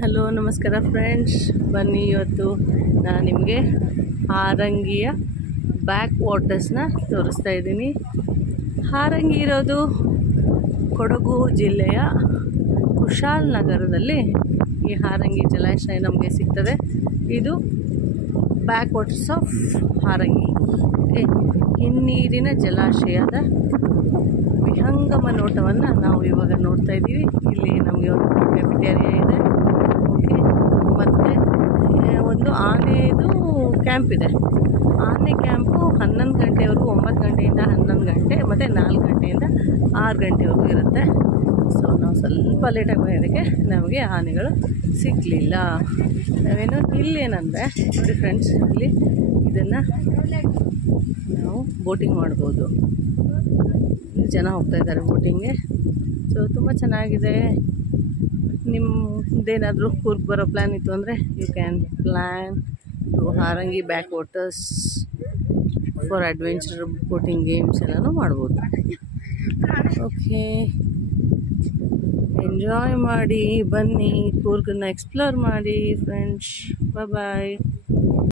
Hello ನಮಸ್ಕಾರ friends. ಬನ್ನಿ, ಇವತ್ತು ನಾನು ನಿಮಗೆ ಹಾರಂಗಿಯ ಬ್ಯಾಕ್ ವಾಟರ್ಸ್ನ ತೋರಿಸ್ತಾ ಇದ್ದೀನಿ. ಹಾರಂಗಿ ಇರೋದು ಕೊಡಗು ಜಿಲ್ಲೆಯ ಕುಶಾಲನಗರದಲ್ಲಿ ಈ ಹಾರಂಗಿ ಜಲಾಶಯ ನಮಗೆ ಸಿಗ್ತದೆ. ಇದು ಬ್ಯಾಕ್ ವಾಟರ್ಸ್ ಆಫ್ ಹಾರಂಗಿ, ಹಿನ್ನೀರಿನ ಜಲಾಶಯದ ವಿಹಂಗಮ ನೋಟವನ್ನು ನಾವು ಇವಾಗ ನೋಡ್ತಾ ಇದ್ದೀವಿ. ಇಲ್ಲಿ ನಮಗೆ ಒಂದು ಕ್ಯಾಫೆಟೇರಿಯಾ ಇದೆ, ಓಕೆ, ಮತ್ತು ಒಂದು ಆನೆದು ಕ್ಯಾಂಪ್ ಇದೆ. ಆನೆ ಕ್ಯಾಂಪು 11 ಗಂಟೆವರೆಗೂ, 9 ಗಂಟೆಯಿಂದ 11 ಗಂಟೆ ಮತ್ತು 4 ಗಂಟೆಯಿಂದ 6 ಗಂಟೆವರೆಗೂ ಇರುತ್ತೆ. ಸೊ ನಾವು ಸ್ವಲ್ಪ ಲೇಟಾಗಿ ಬಂದಿದ್ದಕ್ಕೆ ನಮಗೆ ಆನೆಗಳು ಸಿಗಲಿಲ್ಲ. ನಾವೇನು ಇಲ್ಲೇನಂದರೆ ನೋಡಿ ಫ್ರೆಂಡ್ಸ್, ಇಲ್ಲಿ ಇದನ್ನು ನಾವು ಬೋಟಿಂಗ್ ಮಾಡ್ಬೋದು. ಜನ ಹೋಗ್ತಾ ಇದ್ದಾರೆ ಬೋಟಿಂಗ್ಗೆ. ಸೊ ತುಂಬ ಚೆನ್ನಾಗಿದೆ. ನಿಮ್ಮದೇನಾದರೂ ಕೂರ್ಗ್ ಬರೋ ಪ್ಲ್ಯಾನ್ ಇತ್ತು ಅಂದರೆ you can plan to Harangi backwaters for adventure boating games ಎಲ್ಲನೂ ಮಾಡ್ಬೋದು. ಓಕೆ, ಎಂಜಾಯ್ ಮಾಡಿ, ಬನ್ನಿ, ಕೂರ್ಗನ್ನು ಎಕ್ಸ್ಪ್ಲೋರ್ ಮಾಡಿ ಫ್ರೆಂಡ್ಸ್. ಬಾಯ್.